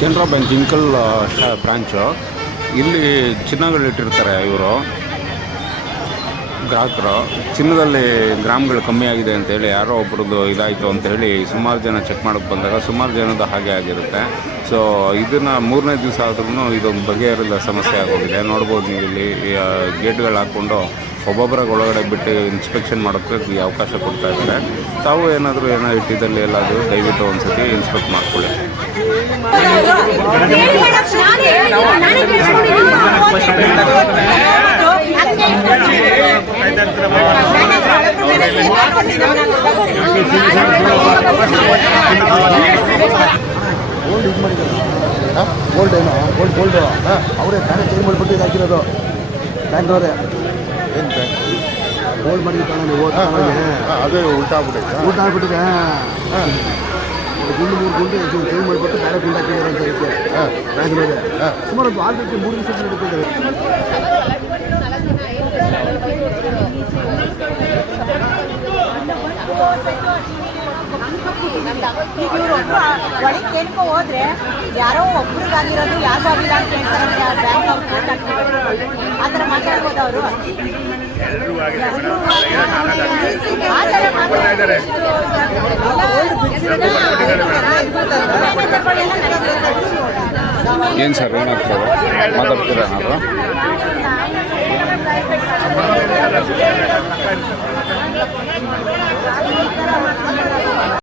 Canara bank Ilkal branch. ಇಲ್ಲಿ ಚಿನ್ನಗಳಿಟ್ಟಿರ್ತಾರೆ ಇವರು ಗ್ರಾಹಕರು. ಚಿನ್ನದಲ್ಲಿ ಗ್ರಾಮ್ಗಳು ಕಮ್ಮಿ ಆಗಿದೆ ಅಂತೇಳಿ ಯಾರೋ ಒಬ್ರದ್ದು ಇದಾಯಿತು ಅಂತೇಳಿ ಸುಮಾರು ಜನ ಚೆಕ್ ಮಾಡೋಕ್ಕೆ ಬಂದಾಗ ಸುಮಾರು ಜನದ ಹಾಗೆ ಆಗಿರುತ್ತೆ. ಸೊ ಇದನ್ನು 3ನೇ ದಿವಸ ಆದ್ರೂ ಇದೊಂದು ಬಗೆಹರಿದ ಸಮಸ್ಯೆ ಆಗೋಗಿದೆ. ನೋಡ್ಬೋದು ನೀವು ಇಲ್ಲಿ ಗೇಟ್ಗಳು ಹಾಕ್ಕೊಂಡು ಒಬ್ಬೊಬ್ಬರಾಗ ಒಳಗಡೆ ಬಿಟ್ಟು ಇನ್ಸ್ಪೆಕ್ಷನ್ ಮಾಡೋಕ್ಕೆ ಈ ಅವಕಾಶ ಕೊಡ್ತಾ ಇದ್ದಾರೆ. ತಾವು ಏನಾದರೂ ಇಟ್ಟಿದ್ದಲ್ಲಿ ಎಲ್ಲಾದರೂ ದಯವಿಟ್ಟು ಒಂದು ಸತಿ ಇನ್ಸ್ಪೆಕ್ಟ್ ಮಾಡ್ಕೊಳ್ಳಿ. ಗೋಲ್ಡ್ ಏನು ಗೋಲ್ಡು ಅವರೇ ತಾನೇ ಚೇಂಜ್ ಮಾಡಿಬಿಟ್ಟು ಇದು ಹಾಕಿರೋದು ಬ್ಯಾಂಕ್ನವರೇ. ಏನು ಬ್ಯಾಂಕ್ ಗೋಲ್ಡ್ ಮಾಡಿರ್ತಾನೆ ನೀವು ಅದೇ ಊಟ ಆಗ್ಬಿಟ್ಟಿದೆ ಗುಂಡು 3 ಗುಂಡು ಚೇಂಜ್ ಮಾಡಿಬಿಟ್ಟು ಬೇರೆ ಗುಂಡು ಹಾಕಿದ್ದಾರೆ ಅಂತ ಇದಕ್ಕೆ ಬ್ಯಾಂಕ್ನವರೇ. ಸುಮಾರು ಒಂದು 6 ದಿವಸ 3 ದಿವಸ ನಡೀತಿದ್ದಾರೆ. ಒಳಗೆ ಕೇಳ್ಕೊ ಹೋದ್ರೆ ಯಾರೋ ಒಬ್ರಿಗಾಗಿರೋದು ಯಾರಿಗೂ ಆಗಿಲ್ಲ ಅಂತ ಹೇಳ್ತಾರೆ. ಬ್ಯಾಂಕ್ ಆ ಥರ ಮಾತಾಡ್ಬೋದು ಅವರು. ಏನು ಸರ್ ಏನಾಗ್ತದೆ ಮಾತಾಡ್ತೀರಾ ನಾವು?